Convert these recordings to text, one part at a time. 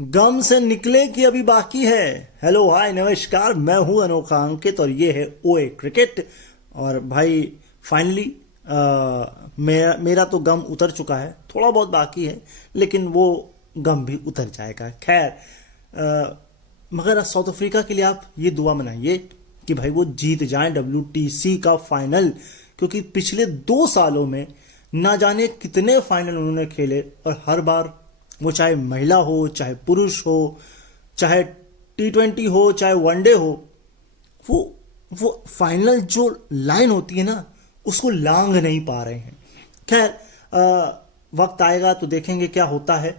गम से निकले कि अभी बाकी है। हेलो हाय नमस्कार, मैं हूं अनोखा अंकित और ये है ओए क्रिकेट। और भाई फाइनली मेरा तो गम उतर चुका है, थोड़ा बहुत बाकी है लेकिन वो गम भी उतर जाएगा। खैर, मगर साउथ अफ्रीका के लिए आप ये दुआ मनाइए कि भाई वो जीत जाएं WTC का फाइनल, क्योंकि पिछले 2 सालों में ना जाने कितने फाइनल उन्होंने खेले और हर बार वो चाहे महिला हो चाहे पुरुष हो, चाहे T20 हो चाहे वनडे हो, वो फाइनल जो लाइन होती है ना उसको लांग नहीं पा रहे हैं। खैर, वक्त आएगा तो देखेंगे क्या होता है।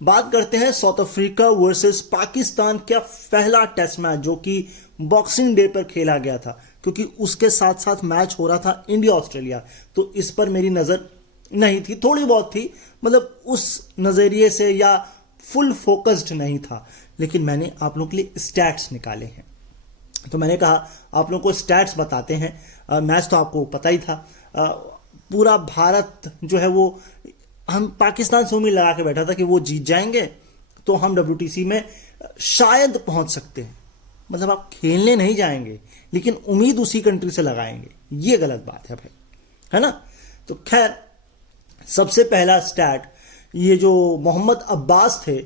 बात करते हैं साउथ अफ्रीका वर्सेस पाकिस्तान का पहला टेस्ट मैच, जो कि बॉक्सिंग डे पर खेला गया था, क्योंकि उसके साथ साथ मैच हो रहा था इंडिया ऑस्ट्रेलिया। तो इस पर मेरी नज़र नहीं थी, थोड़ी बहुत थी, मतलब उस नज़रिए से या फुल फोकस्ड नहीं था। लेकिन मैंने आप लोगों के लिए स्टैट्स निकाले हैं, तो मैंने कहा आप लोगों को स्टैट्स बताते हैं। मैच तो आपको पता ही था। पूरा भारत जो है वो, हम पाकिस्तान से उम्मीद लगा के बैठा था कि वो जीत जाएंगे तो हम WTC में शायद पहुंच सकते हैं। मतलब आप खेलने नहीं जाएंगे लेकिन उम्मीद उसी कंट्री से लगाएंगे, ये गलत बात है भाई, है ना। तो खैर, सबसे पहला स्टैट, ये जो मोहम्मद अब्बास थे,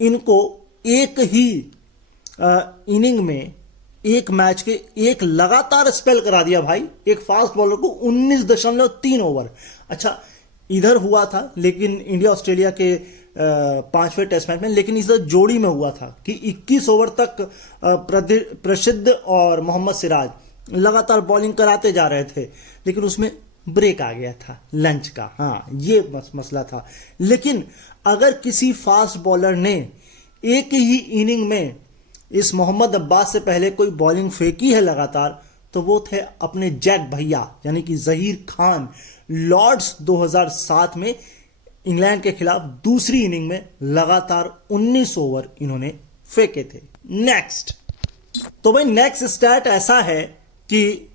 इनको एक ही इनिंग में एक मैच के एक लगातार स्पेल करा दिया भाई, एक फास्ट बॉलर को 19.3 ओवर। अच्छा, इधर हुआ था लेकिन इंडिया ऑस्ट्रेलिया के 5वें टेस्ट मैच में, लेकिन इधर जोड़ी में हुआ था कि 21 ओवर तक प्रसिद्ध और मोहम्मद सिराज लगातार बॉलिंग कराते जा रहे थे, लेकिन उसमें ब्रेक आ गया था लंच का। हाँ, ये मसला था। लेकिन अगर किसी फास्ट बॉलर ने एक ही इनिंग में इस मोहम्मद अब्बास से पहले कोई बॉलिंग फेंकी है लगातार, तो वो थे अपने जैक भैया, यानी कि जहीर खान। लॉर्ड्स 2007 में इंग्लैंड के खिलाफ दूसरी इनिंग में लगातार 19 ओवर इन्होंने फेंके थे। नेक्स्ट, तो भाई नेक्स्ट स्टैट ऐसा है कि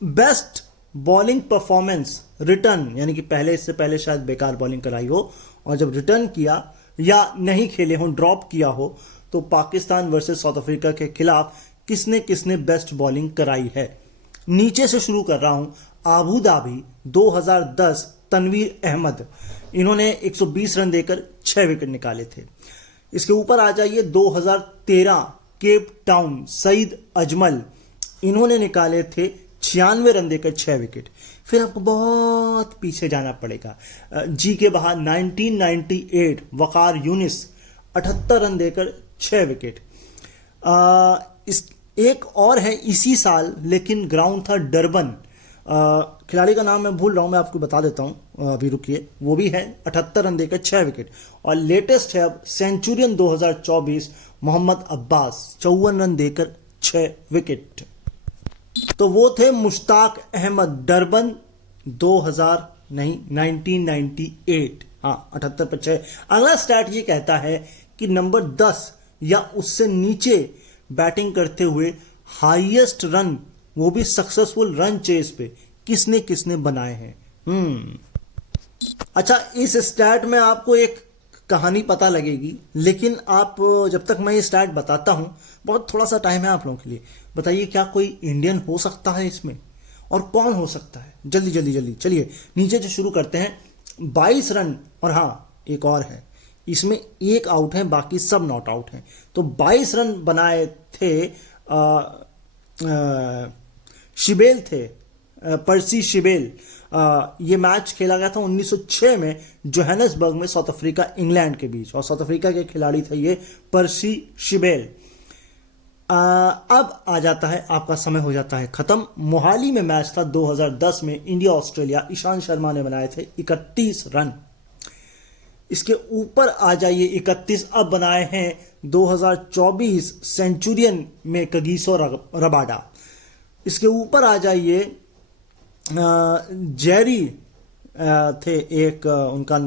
बेस्ट बॉलिंग परफॉर्मेंस रिटर्न, यानी कि पहले, इससे पहले शायद बेकार बॉलिंग कराई हो और जब रिटर्न किया या नहीं खेले हो, ड्रॉप किया हो, तो पाकिस्तान वर्सेस साउथ अफ्रीका के खिलाफ किसने किसने बेस्ट बॉलिंग कराई है। नीचे से शुरू कर रहा हूं। आबू धाबी 2010, तनवीर अहमद, इन्होंने 120 रन देकर 6 विकेट निकाले थे। इसके ऊपर आ जाइए 2013 केप टाउन, सईद अजमल, इन्होंने निकाले थे 96 रन देकर 6 विकेट। फिर आपको बहुत पीछे जाना पड़ेगा, जी के बाहर 1998 वकार यूनिस, 78 रन देकर 6 विकेट। इस एक और है इसी साल, लेकिन ग्राउंड था डरबन, खिलाड़ी का नाम मैं भूल रहा हूं, मैं आपको बता देता हूं, अभी रुकिए। वो भी है 78 रन देकर 6 विकेट। और लेटेस्ट है अब सेंचुरियन 2024 मोहम्मद अब्बास, 54 रन देकर 6 विकेट। तो वो थे मुश्ताक अहमद, डरबन 1998। हाँ, 78 पर 6। अगला स्टैट ये कहता है कि नंबर 10 या उससे नीचे बैटिंग करते हुए हाईएस्ट रन, वो भी सक्सेसफुल रन चेस पे, किसने किसने बनाए हैं। अच्छा, इस स्टैट में आपको एक कहानी पता लगेगी, लेकिन आप जब तक मैं ये स्टैट बताता हूं, बहुत थोड़ा सा टाइम है आप लोगों के लिए, बताइए क्या कोई इंडियन हो सकता है इसमें, और कौन हो सकता है। जल्दी जल्दी जल्दी चलिए, नीचे से शुरू करते हैं। 22 रन, और हाँ एक और है, इसमें एक आउट है, बाकी सब नॉट आउट हैं। तो 22 रन बनाए थे शिबेल थे, पर्सी शिबेल। ये मैच खेला गया था 1906 में जोहानिसबर्ग में, साउथ अफ्रीका इंग्लैंड के बीच, और साउथ अफ्रीका के खिलाड़ी थे ये पर्सी शिबेल। अब आ जाता है, आपका समय हो जाता है खत्म। मोहाली में मैच था 2010 में, इंडिया ऑस्ट्रेलिया, ईशांत शर्मा ने बनाए थे 31 रन। इसके ऊपर आ जाइए 31 अब बनाए हैं 2024 सेंचुरियन में कगिसो रबाडा। इसके ऊपर आ जाइए जेरी थे एक, उनका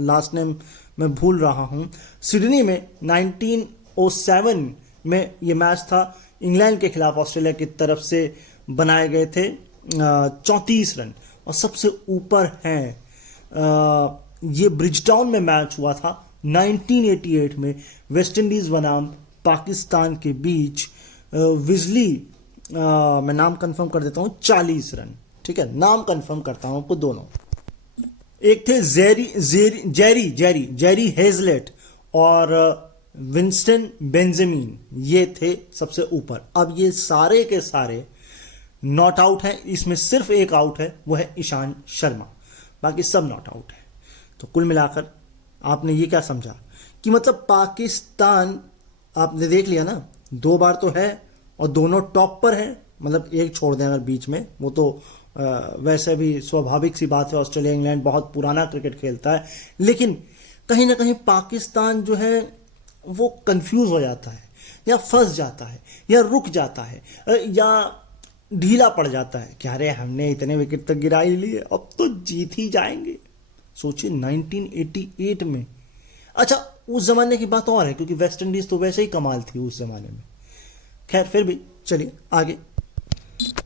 लास्ट नेम मैं भूल रहा हूं, सिडनी में 1907 में ये मैच था, इंग्लैंड के खिलाफ ऑस्ट्रेलिया की तरफ से बनाए गए थे 34 रन। और सबसे ऊपर हैं, ये ब्रिजटाउन में मैच हुआ था 1988 में वेस्ट इंडीज बनाम पाकिस्तान के बीच विजली, मैं नाम कंफर्म कर देता हूं, 40 रन, ठीक है, नाम कंफर्म करता हूं आपको दोनों। एक थे जेरी हेजलेट और विंस्टन बेंजामिन, ये थे सबसे ऊपर। अब ये सारे के सारे नॉट आउट हैं, इसमें सिर्फ एक आउट है, वो है ईशांत शर्मा, बाकी सब नॉट आउट है। तो कुल मिलाकर आपने ये क्या समझा कि मतलब पाकिस्तान, आपने देख लिया ना, 2 बार तो है और दोनों टॉप पर है, मतलब एक छोड़ दें अगर बीच में, वो तो वैसे भी स्वाभाविक सी बात है, ऑस्ट्रेलिया इंग्लैंड बहुत पुराना क्रिकेट खेलता है, लेकिन कहीं ना कहीं पाकिस्तान जो है वो कंफ्यूज हो जाता है, या फंस जाता है, या रुक जाता है, या ढीला पड़ जाता है कि अरे हमने इतने विकेट तक गिरा ही लिए, अब तो जीत ही जाएंगे। सोचिए 1988 में, अच्छा उस जमाने की बात और है क्योंकि वेस्ट इंडीज तो वैसे ही कमाल थी उस जमाने में, खैर फिर भी चलिए आगे।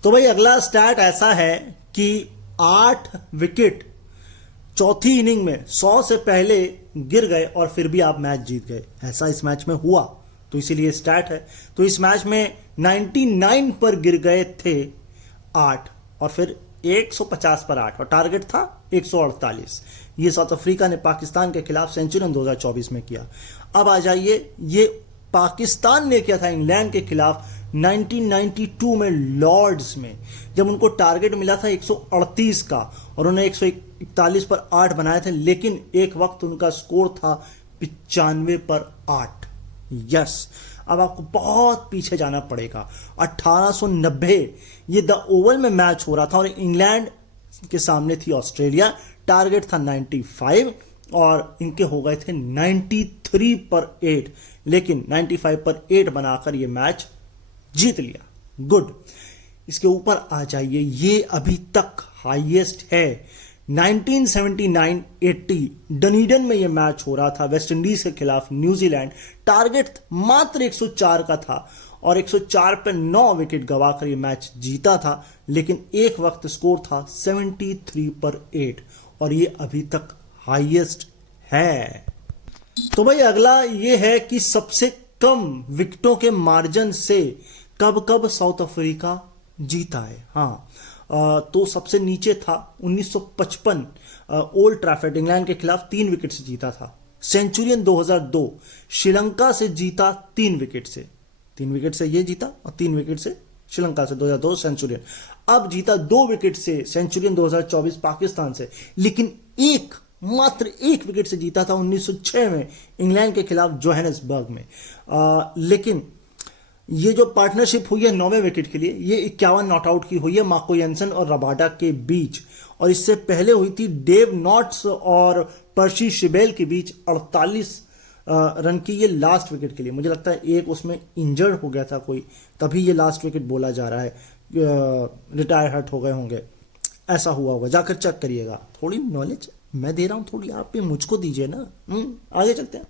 तो भाई अगला स्टैट ऐसा है कि 8 विकेट चौथी इनिंग में 100 से पहले गिर गए और फिर भी आप मैच जीत गए, ऐसा इस मैच में हुआ, तो इसीलिए स्टैट है। तो इस मैच में 99 पर गिर गए थे 8 और फिर 150 पर 8 और टारगेट था 148। ये साउथ अफ्रीका ने पाकिस्तान के खिलाफ सेंचुरियन 2024 में किया। अब आ जाइए, ये पाकिस्तान ने किया था इंग्लैंड के खिलाफ 1992 में लॉर्ड्स में, जब उनको टारगेट मिला था 138 का और उन्होंने 141 पर 8 बनाए थे, लेकिन एक वक्त उनका स्कोर था 95 पर 8। यस, अब आपको बहुत पीछे जाना पड़ेगा, 1890 ये द ओवल में मैच हो रहा था और इंग्लैंड के सामने थी ऑस्ट्रेलिया, टारगेट था 95 और इनके हो गए थे 93 पर 8, लेकिन 95 पर 8 बनाकर ये मैच जीत लिया। गुड, इसके ऊपर आ जाइए, ये अभी तक हाईएस्ट है। 1979-80 डनीडन में यह मैच हो रहा था वेस्ट इंडीज के खिलाफ न्यूजीलैंड, टारगेट मात्र 104 का था और 104 पे 9 विकेट गवाकर यह मैच जीता था, लेकिन एक वक्त स्कोर था 73 पर 8 और ये अभी तक हाईएस्ट है। तो भाई अगला ये है कि सबसे कम विकेटों के मार्जिन से कब कब साउथ अफ्रीका जीता है। हाँ, तो सबसे नीचे था 1955 ओल्ड ट्रैफर्ड इंग्लैंड के खिलाफ 3 विकेट से जीता था। सेंचुरियन 2002 श्रीलंका से जीता 3 विकेट से, 3 विकेट से ये जीता और 3 विकेट से श्रीलंका से 2002 सेंचुरियन। अब जीता 2 विकेट से सेंचुरियन 2024 पाकिस्तान से, लेकिन मात्र एक विकेट से जीता था 1906 में इंग्लैंड के खिलाफ जोहानिसबर्ग में। लेकिन ये जो पार्टनरशिप हुई है 9वें विकेट के लिए, ये 51 नॉट आउट की हुई है मार्को जेनसन और रबाडा के बीच, और इससे पहले हुई थी डेव नॉट्स और पर्सी शिबेल के बीच 48 रन की, ये लास्ट विकेट के लिए। मुझे लगता है एक उसमें इंजर्ड हो गया था कोई, तभी ये लास्ट विकेट बोला जा रहा है, रिटायर हर्ट हो गए होंगे, ऐसा हुआ होगा, जाकर चेक करिएगा। थोड़ी नॉलेज मैं दे रहा हूं, थोड़ी आप भी मुझको दीजिए ना। आगे चलते हैं।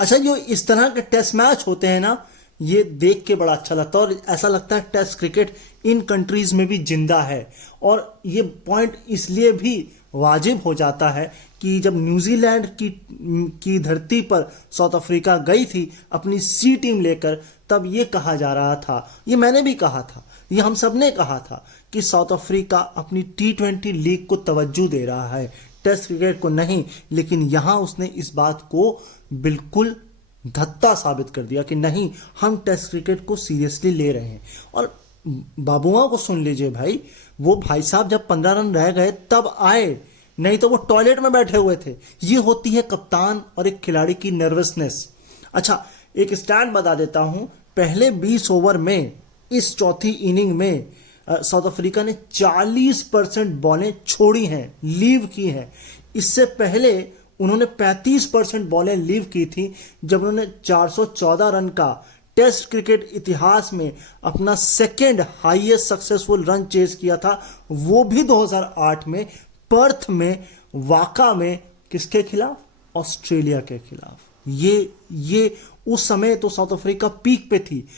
अच्छा, जो इस तरह के टेस्ट मैच होते हैं ना, ये देख के बड़ा अच्छा लगता है और ऐसा लगता है टेस्ट क्रिकेट इन कंट्रीज में भी जिंदा है। और ये पॉइंट इसलिए भी वाजिब हो जाता है कि जब न्यूजीलैंड की धरती पर साउथ अफ्रीका गई थी अपनी सी टीम लेकर, तब ये कहा जा रहा था, ये मैंने भी कहा था, ये हम सब ने कहा था कि साउथ अफ्रीका अपनी T20 लीग को तवज्जो दे रहा है, टेस्ट क्रिकेट को नहीं। लेकिन यहां उसने इस बात को बिल्कुल धत्ता साबित कर दिया कि नहीं, हम टेस्ट क्रिकेट को सीरियसली ले रहे हैं। और बाबुआ को सुन लीजिए भाई, वो भाई साहब जब 15 रन रह गए तब आए, नहीं तो वो टॉयलेट में बैठे हुए थे। ये होती है कप्तान और एक खिलाड़ी की नर्वसनेस। अच्छा, एक स्टैट बता देता हूं, पहले 20 ओवर में इस चौथी इनिंग में साउथ अफ्रीका ने 40% बॉलें छोड़ी हैं, लीव की हैं। इससे पहले उन्होंने 35% बॉलें लीव की थी जब उन्होंने 414 रन का टेस्ट क्रिकेट इतिहास में अपना second highest successful run chase किया था, वो भी 2008 में पर्थ में, वाका में, किसके खिलाफ? ऑस्ट्रेलिया के खिलाफ। ये उस समय तो साउथ अफ्रीका पीक पे थी,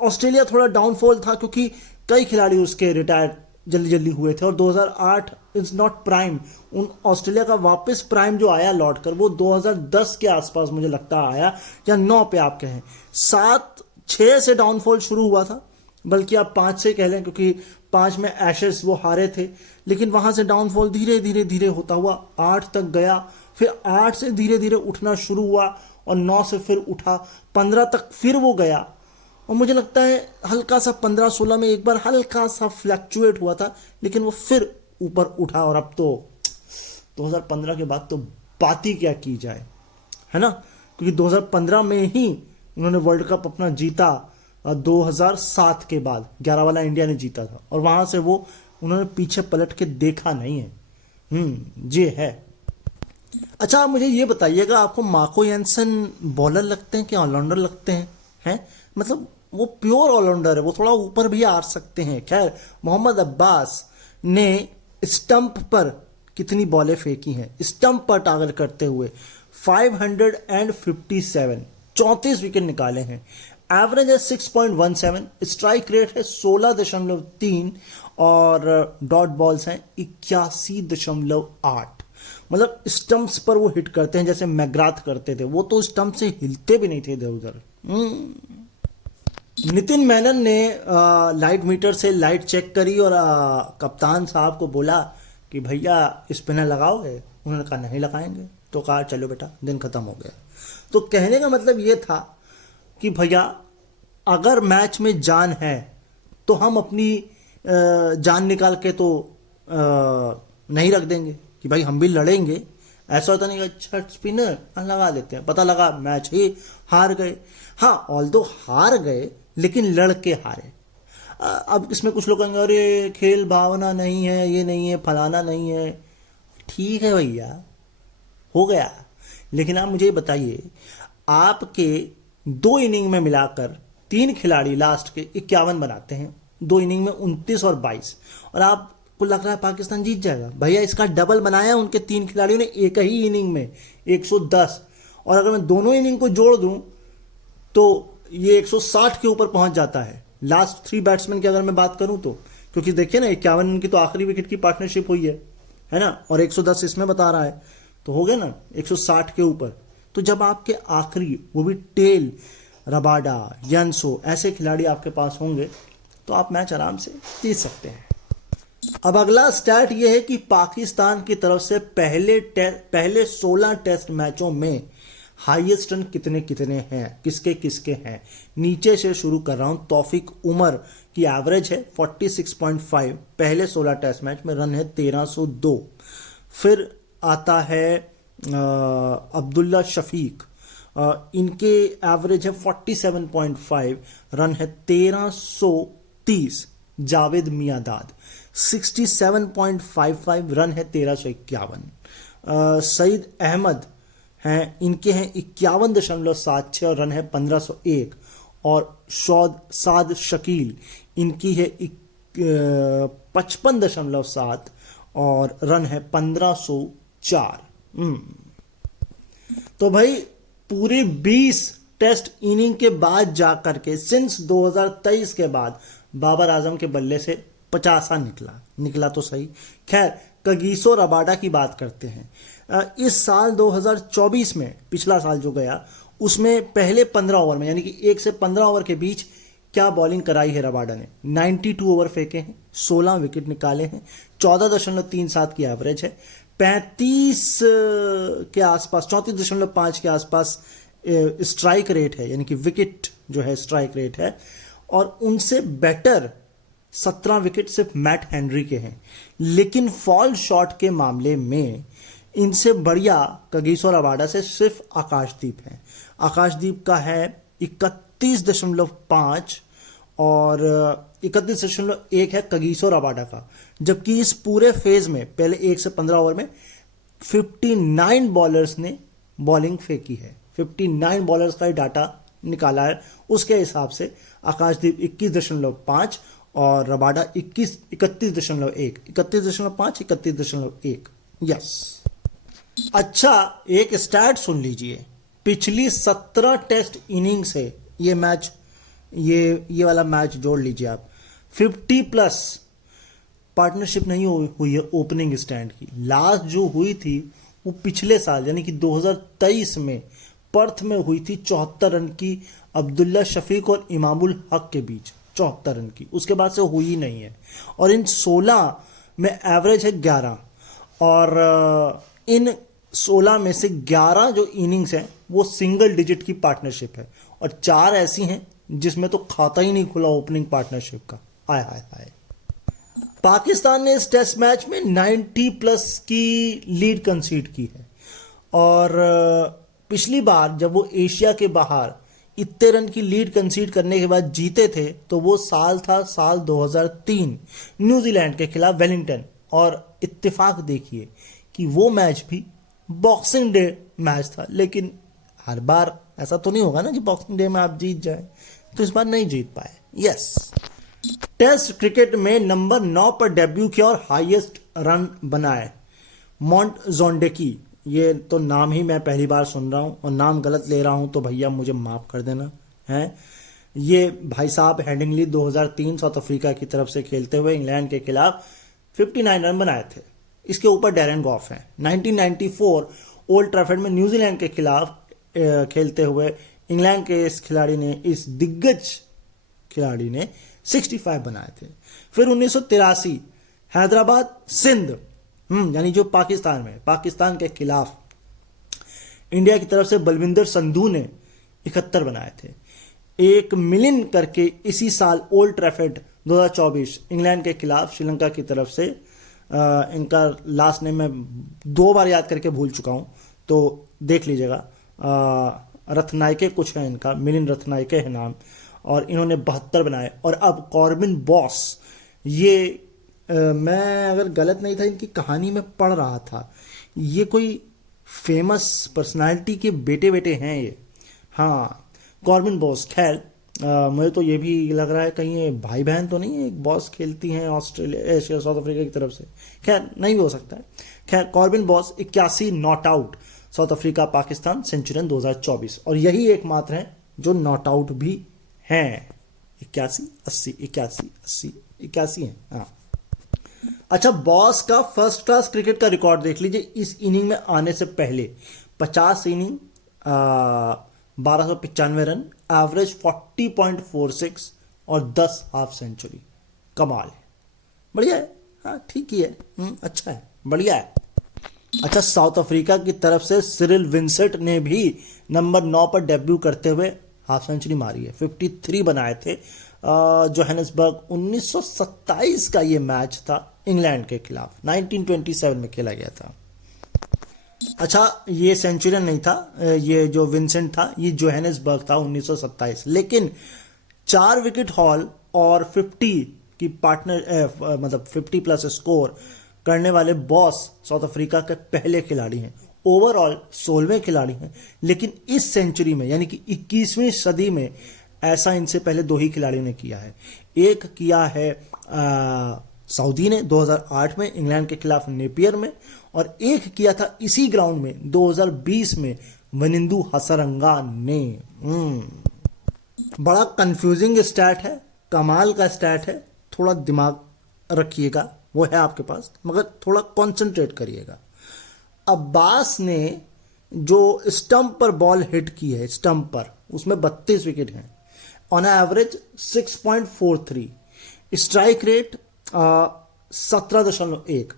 ऑस्ट्रेलिया थोड़ा डाउनफॉल था क्योंकि कई खिलाड़ी उसके रिटायर जल्दी जल्दी हुए थे, और 2008 इज नॉट प्राइम। उन ऑस्ट्रेलिया का वापस प्राइम जो आया लौट कर वो 2010 के आसपास मुझे लगता आया, या 9 पे आप कहें। 7-6 से डाउनफॉल शुरू हुआ था, बल्कि आप 5 से कह लें, क्योंकि 5 में एशेस वो हारे थे, लेकिन वहां से डाउनफॉल धीरे धीरे धीरे होता हुआ 8 तक गया, फिर 8 से धीरे धीरे उठना शुरू हुआ, और 9 से फिर उठा, 15 तक फिर वो गया, और मुझे लगता है हल्का सा 15-16 में एक बार हल्का सा फ्लैक्चुएट हुआ था, लेकिन वो फिर ऊपर उठा। और अब तो 2015 के बाद तो बात ही क्या की जाए, है ना, क्योंकि 2015 में ही उन्होंने वर्ल्ड कप अपना जीता, 2007 के बाद 11 वाला इंडिया ने जीता था, और वहां से वो उन्होंने पीछे पलट के देखा नहीं है। ये है। अच्छा, आप मुझे ये बताइएगा, आपको मार्को यानसन बॉलर लगते हैं कि ऑलराउंडर लगते हैं? मतलब वो प्योर ऑलराउंडर है, वो थोड़ा ऊपर भी आ सकते हैं। खैर, मोहम्मद अब्बास ने स्टंप पर कितनी बॉलें फेंकी हैं, स्टंप पर टारगेट करते हुए 557, 34 विकेट निकाले हैं। एवरेज है 6.17, स्ट्राइक रेट है 16.3, और डॉट बॉल्स हैं 81.8। मतलब स्टंप्स पर वो हिट करते हैं जैसे मैग्राथ करते थे, वो तो स्टंप से हिलते भी नहीं थे इधर उधर। नितिन मेनन ने लाइट मीटर से लाइट चेक करी, और कप्तान साहब को बोला कि भैया स्पिनर लगाओगे? उन्होंने कहा नहीं लगाएंगे। तो कहा चलो बेटा, दिन खत्म हो गया। तो कहने का मतलब ये था कि भैया अगर मैच में जान है तो हम अपनी जान निकाल के तो नहीं रख देंगे कि भाई हम भी लड़ेंगे। ऐसा होता नहीं, अच्छा स्पिनर लगा देते हैं, पता लगा मैच ही हार गए। हाँ, ऑल्दो हार गए लेकिन लड़के हारे। अब इसमें कुछ लोग कहेंगे अरे खेल भावना नहीं है, ये नहीं है, फलाना नहीं है। ठीक है भैया, हो गया। लेकिन आप मुझे बताइए, आपके 2 इनिंग में मिलाकर 3 खिलाड़ी लास्ट के 51 बनाते हैं, 2 इनिंग में 29 और 22, और आपको लग रहा है पाकिस्तान जीत जाएगा। भैया इसका डबल बनाया उनके 3 खिलाड़ियों ने एक ही इनिंग में, 110। और अगर मैं दोनों इनिंग को जोड़ दूं तो ये 160 के ऊपर पहुंच जाता है लास्ट 3 बैट्समैन की अगर मैं बात करूं तो। क्योंकि देखिए ना, 51 उनकी तो आखिरी विकेट की पार्टनरशिप हुई है ना, और 110 इसमें बता रहा है, तो हो गया ना 160 के ऊपर। तो जब आपके आखिरी, वो भी टेल, रबाडा, यंसो ऐसे खिलाड़ी आपके पास होंगे तो आप मैच आराम से जीत सकते हैं। अब अगला स्टैट यह है कि पाकिस्तान की तरफ से पहले 16 टेस्ट मैचों में हाईएस्ट रन कितने कितने हैं, किसके किसके हैं। नीचे से शुरू कर रहा हूं। तौफीक उमर की एवरेज है 46.5, पहले 16 टेस्ट मैच में रन है 1302। फिर आता है अब्दुल्ला शफीक, इनके एवरेज है 47.5, रन है 1330। जावेद मियांदाद 67.55, रन है 1351। सईद अहमद हैं, इनके हैं 51.76 और रन है 1501। और साद शकील, इनकी है 55.7 और रन है 1504। तो भाई पूरी 20 टेस्ट इनिंग के बाद जाकर के सिंस 2023 के बाद बाबर आजम के बल्ले से 50 निकला तो सही। खैर, कगिसो रबाडा की बात करते हैं। इस साल 2024 में, पिछला साल जो गया, उसमें पहले 15 ओवर में, यानी कि 1 से 15 ओवर के बीच क्या बॉलिंग कराई है रबाडा ने। 92 ओवर फेंके हैं, 16 विकेट निकाले हैं, 14.37 की एवरेज है, 35 के आसपास, 34.5 के आसपास स्ट्राइक रेट है, यानी कि विकेट जो है स्ट्राइक रेट है। और उनसे बेटर 17 विकेट सिर्फ मैट हेनरी के हैं। लेकिन फॉल शॉट के मामले में इनसे बढ़िया कगिसो रबाडा से सिर्फ आकाशदीप है। आकाशदीप का है 31.5 और 31.1 है कगिसो रबाडा का। जबकि इस पूरे फेज में पहले 1 से 15 ओवर में 59 बॉलर्स ने बॉलिंग फेंकी है। 59 बॉलर्स का ही डाटा निकाला है, उसके हिसाब से आकाशदीप 21.5 और रबाडा 31.1, 31.5, 31.1। यस। अच्छा, एक स्टैट सुन लीजिए। पिछली 17 टेस्ट इनिंग से ये मैच, ये वाला मैच जोड़ लीजिए आप, 50+ पार्टनरशिप नहीं हुई है ओपनिंग स्टैंड की। लास्ट जो हुई थी वो पिछले साल यानी कि 2023 में पर्थ में हुई थी 74 रन की अब्दुल्ला शफीक और इमामुल हक के बीच, 74 रन की। उसके बाद से हुई ही नहीं है। और इन 16 में एवरेज है 11 और इन 16 में से 11 जो इनिंग्स हैं वो सिंगल डिजिट की पार्टनरशिप है और 4 ऐसी हैं जिसमें तो खाता ही नहीं खुला ओपनिंग पार्टनरशिप का। आय हाय हाय। पाकिस्तान ने इस टेस्ट मैच में 90 प्लस की लीड कंसीड की है और पिछली बार जब वो एशिया के बाहर इतने रन की लीड कंसीड करने के बाद जीते थे तो वो साल था साल 2003 न्यूजीलैंड के खिलाफ वेलिंगटन। और इत्तेफाक देखिए कि वो मैच भी बॉक्सिंग डे मैच था, लेकिन हर बार ऐसा तो नहीं होगा ना कि बॉक्सिंग डे में आप जीत जाए, तो इस बार नहीं जीत पाए। यस, टेस्ट क्रिकेट में नंबर 9 पर डेब्यू किया और हाईएस्ट रन बनाए मोंटज़ोंडेकी। ये तो नाम ही मैं पहली बार सुन रहा हूं और नाम गलत ले रहा हूं तो भैया मुझे माफ कर देना है। ये भाई साहब हेडिंगली 2003 साउथ अफ्रीका की तरफ से खेलते हुए इंग्लैंड के खिलाफ 59 रन बनाए थे। इसके ऊपर डैरेन गॉफ है। 1994 ओल्ड ट्रैफर्ड में न्यूजीलैंड के खिलाफ खेलते हुए इंग्लैंड के इस खिलाड़ी ने, इस दिग्गज खिलाड़ी ने 65 बनाए थे। फिर 1983 हैदराबाद सिंध यानी जो पाकिस्तान में, पाकिस्तान के खिलाफ इंडिया की तरफ से बलविंदर संधू ने 71 बनाए थे। एक मिलिन करके इसी साल ओल्ड ट्रैफर्ड 2024 इंग्लैंड के खिलाफ श्रीलंका की तरफ से, इनका लास्ट नेम मैं 2 बार याद करके भूल चुका हूं तो देख लीजिएगा, रत्नायके कुछ है इनका, मिलिन रत्नायके है नाम, और इन्होंने 72 बनाए। और अब कॉर्बिन बॉस, ये मैं अगर गलत नहीं था इनकी कहानी में पढ़ रहा था, ये कोई फेमस पर्सनालिटी के बेटे बेटे हैं ये। हाँ, कॉर्बिन बॉस। खैर मुझे तो ये भी लग रहा है कहीं ये भाई बहन तो नहीं है, एक बॉस खेलती हैं ऑस्ट्रेलिया, एशिया, साउथ अफ्रीका की तरफ से। खैर नहीं भी हो सकता है। खैर Corbin boss 81 not out south Africa Pakistan Centurion 2024 और यही एकमात्र हैं जो नॉट आउट भी हैं। 81 80 81 80 81 हैं। हाँ, अच्छा, बॉस का फर्स्ट क्लास क्रिकेट का रिकॉर्ड देख लीजिए। इस इनिंग में आने से पहले 50 इनिंग 1295 रन, एवरेज 40.46 और 10 हाफ सेंचुरी। कमाल है, बढ़िया है। हाँ ठीक ही है, अच्छा है, बढ़िया है। अच्छा, साउथ अफ्रीका की तरफ से सिरिल विंसेंट ने भी नंबर 9 पर डेब्यू करते हुए हाफ सेंचुरी मारी है। 53 बनाए थे। जोहानिसबर्ग 1927 का ये मैच था इंग्लैंड के खिलाफ, 1927 में खेला गया था। अच्छा, ये सेंचुरियन नहीं था, ये जो विंसेंट था ये जोहानिसबर्ग था 1927, लेकिन 4 विकेट हॉल और 50 की पार्टनर मतलब 50 प्लस स्कोर करने वाले बॉस साउथ अफ्रीका के पहले खिलाड़ी हैं। ओवरऑल 16वें खिलाड़ी हैं, लेकिन इस सेंचुरी में यानी कि 21वीं सदी में ऐसा इनसे पहले 2 ही खिलाड़ियों ने किया है। एक किया है सऊदी ने 2008 में इंग्लैंड के खिलाफ नेपियर में, और एक किया था इसी ग्राउंड में 2020 में वनिंदु हसरंगा ने। बड़ा कंफ्यूजिंग स्टैट है, कमाल का स्टैट है, थोड़ा दिमाग रखिएगा, वो है आपके पास, मगर थोड़ा कंसंट्रेट करिएगा। अब्बास ने जो स्टंप पर बॉल हिट की है, स्टंप पर, उसमें 32 विकेट हैं, ऑन एवरेज 6.43, स्ट्राइक रेट 17.1,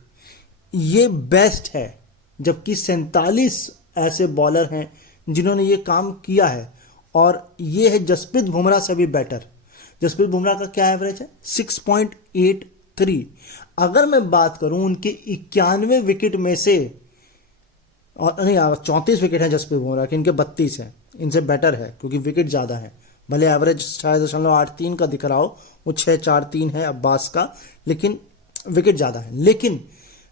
ये बेस्ट है। जबकि 47 ऐसे बॉलर हैं जिन्होंने ये काम किया है, और ये है जसप्रीत बुमराह से भी बेटर। जसप्रीत बुमराह का क्या एवरेज है? 6.83। अगर मैं बात करूं उनके 91 विकेट में से, और नहीं 34 विकेट है जसप्रीत बुमराह के, इनके 32 हैं, इनसे बेटर है क्योंकि विकेट ज़्यादा है। भले एवरेज 6.83 का दिख रहा हो, वो 6.43 है अब्बास का, लेकिन विकेट ज़्यादा है। लेकिन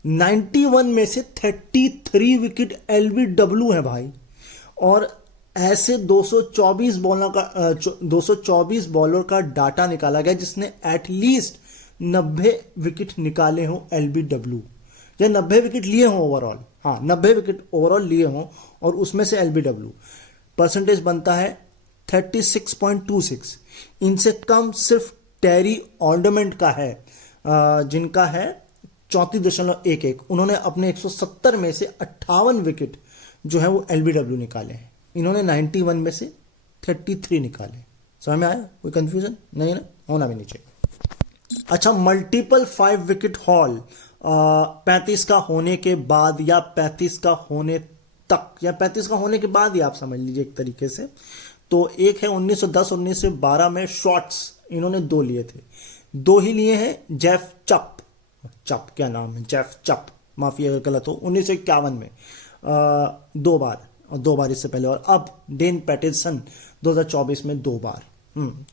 91 में से 33 विकेट एलबीडब्ल्यू है भाई, और ऐसे 224 बॉलर का डाटा निकाला गया जिसने एटलीस्ट 90 विकेट निकाले हों एलबीडब्ल्यू, या 90 विकेट लिए हों ओवरऑल। हाँ, 90 विकेट ओवरऑल लिए हों, और उसमें से एलबीडब्ल्यू परसेंटेज बनता है 36.26। इनसे कम सिर्फ टेरी ऑल्डरमेंट का है, जिनका है 34.11। उन्होंने अपने 170 में से 58 विकेट जो है वो एलबीडब्ल्यू निकाले हैं। इन्होंने 91 में से 33 निकाले। समझ में आया? कोई कंफ्यूजन नहीं ना? होना भी नहीं चाहिए। अच्छा, मल्टीपल 5 विकेट हॉल 35 का होने के बाद या 35 का होने तक या 35 का होने के बाद ही आप समझ लीजिए एक तरीके से। तो एक है 1910 1912 में शॉट्स, इन्होंने 2 लिए थे। 2 ही लिए हैं जेफ चप, क्या नाम है, जेफ चप, माफी अगर गलत हो। 1951 में 2 बार, और 2 बार इससे पहले, और अब डेन पैटिसन 2024 में 2 बार।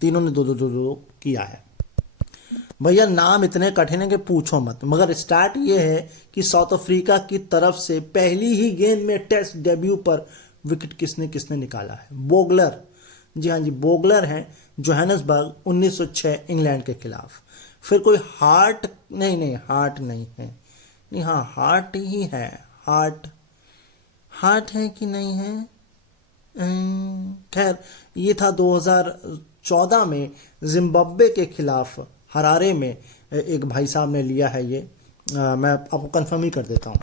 तीनों ने 2-2 किया है। भैया नाम इतने कठिन है कि पूछो मत, मगर स्टार्ट ये है कि साउथ अफ्रीका की तरफ से पहली ही गेंद में टेस्ट डेब्यू पर विकेट किसने किसने निकाला है? बोगलर, जी हाँ जी, बोगलर हैं, जोहानिसबर्ग 1906 इंग्लैंड के खिलाफ। फिर कोई हार्ट नहीं, हार्ट नहीं है, नहीं हाँ हार्ट ही है, हार्ट है कि नहीं है, खैर ये था 2014 में जिम्बाब्वे के खिलाफ हरारे में एक भाई साहब ने लिया है ये। मैं आपको कंफर्म ही कर देता हूँ।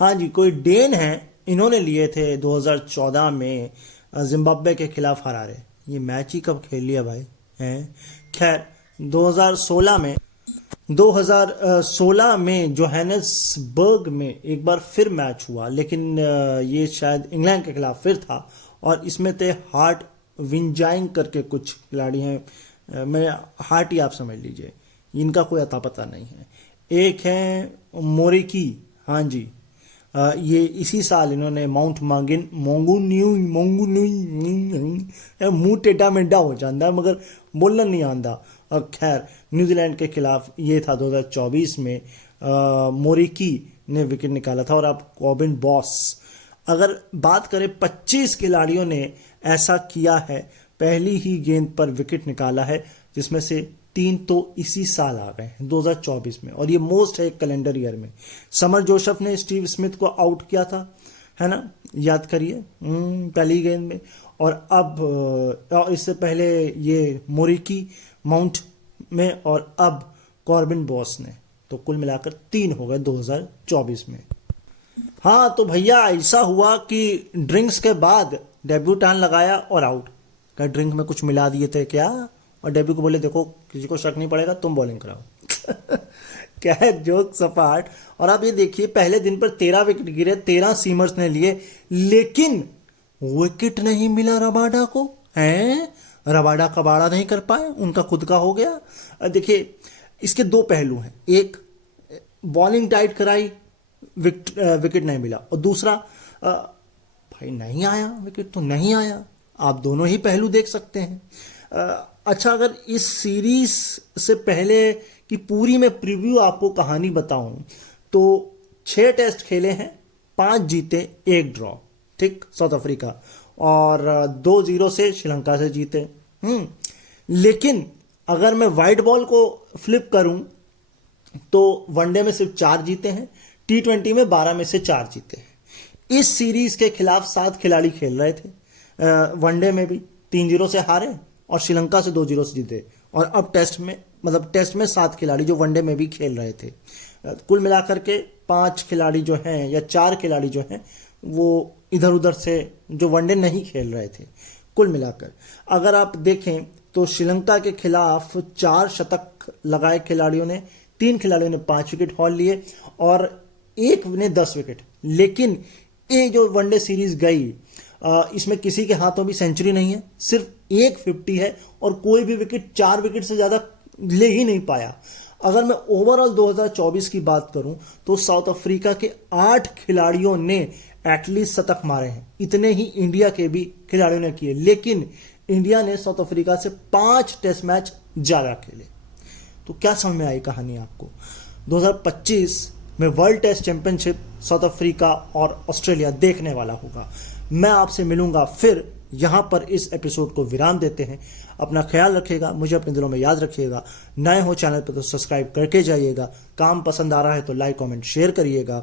हाँ जी, कोई डेन है, इन्होंने लिए थे 2014 में जिम्बाब्वे के खिलाफ हरारे। ये मैच ही कब खेल लिया भाई हैं। खैर 2016 में जोहानिसबर्ग में एक बार फिर मैच हुआ, लेकिन ये शायद इंग्लैंड के खिलाफ फिर था, और इसमें थे हार्ट विंजाइंग करके कुछ खिलाड़ी हैं, मैं हार्ट ही आप समझ लीजिए, इनका कोई अता पता नहीं है। एक है मोरिकी, हाँ जी, ये इसी साल इन्होंने माउंट मोंगून्यू मुंह टेढ़ा मेढ़ा हो जाता है मगर बोलना नहीं आता। खैर न्यूजीलैंड के खिलाफ ये था 2024 में, मोरिकी ने विकेट निकाला था। और अब कॉबिन बॉस, अगर बात करें 25 खिलाड़ियों ने ऐसा किया है, पहली ही गेंद पर विकेट निकाला है, जिसमें से 3 तो इसी साल आ गए हैं 2024 में, और ये मोस्ट है एक कैलेंडर ईयर में। समर जोसेफ ने स्टीव स्मिथ को आउट किया था, है ना, याद करिए, पहली गेंद में। और अब और इससे पहले ये मोरिकी माउंट में, और अब कॉर्बिन बॉस ने। तो कुल मिलाकर 3 हो गए 2024 में। हाँ तो भैया ऐसा हुआ कि ड्रिंक्स के बाद डेब्यूटान लगाया और आउट। क्या ड्रिंक में कुछ मिला दिए थे क्या? और डेब्यू को बोले देखो किसी को शक नहीं पड़ेगा, तुम बॉलिंग कराओ। क्या है जोक सपाट। और आप ये देखिए पहले दिन पर 13 विकेट गिरे, 13 सीमर्स ने लिए, लेकिन विकेट नहीं मिला रबाडा को। हैं, रबाडा कबाड़ा नहीं कर पाए, उनका खुद का हो गया। देखिए इसके 2 पहलू हैं, एक बॉलिंग टाइट कराई, विकेट नहीं मिला, और दूसरा भाई नहीं आया विकेट, तो नहीं आया। आप दोनों ही पहलू देख सकते हैं। अच्छा, अगर इस सीरीज से पहले की पूरी मैं प्रीव्यू आपको कहानी बताऊं तो 6 टेस्ट खेले हैं, 5 जीते 1 ड्रॉ, ठीक, साउथ अफ्रीका, और 2-0 से श्रीलंका से जीते। लेकिन अगर मैं वाइट बॉल को फ्लिप करूं तो वनडे में सिर्फ 4 जीते हैं, T20 में 12 में से 4 जीते हैं। इस सीरीज के खिलाफ 7 खिलाड़ी खेल रहे थे, वनडे में भी 3-0 से हारे और श्रीलंका से 2-0 से जीते, और अब टेस्ट में 7 खिलाड़ी जो वनडे में भी खेल रहे थे। कुल मिलाकर के 5 खिलाड़ी जो हैं या 4 खिलाड़ी जो हैं वो इधर उधर से जो वनडे नहीं खेल रहे थे। कुल मिलाकर अगर आप देखें तो श्रीलंका के खिलाफ 4 शतक लगाए खिलाड़ियों ने, 3 खिलाड़ियों ने 5 विकेट हॉल लिए और 1 ने 10 विकेट। लेकिन ये जो वनडे सीरीज गई इसमें किसी के हाथों भी सेंचुरी नहीं है, सिर्फ 1 50 है, और कोई भी विकेट 4 विकेट से ज्यादा ले ही नहीं पाया। अगर मैं ओवरऑल 2024 की बात करूं तो साउथ अफ्रीका के 8 खिलाड़ियों ने एटलीस्ट शतक मारे हैं, इतने ही इंडिया के भी खिलाड़ियों ने किए, लेकिन इंडिया ने साउथ अफ्रीका से 5 टेस्ट मैच ज्यादा खेले। तो क्या समझ में आई कहानी आपको? 2025 में world test championship South Africa और ऑस्ट्रेलिया देखने वाला होगा। मैं आपसे मिलूंगा फिर। यहां पर इस एपिसोड को विराम देते हैं। अपना ख्याल रखिएगा, मुझे अपने दिलों में याद रखिएगा। नए हो चैनल पर तो सब्सक्राइब करके जाइएगा, काम पसंद आ रहा है तो लाइक कमेंट शेयर करिएगा।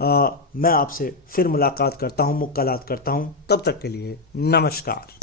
मैं आपसे फिर मुलाकात करता हूं, मुलाकात करता हूं, तब तक के लिए नमस्कार।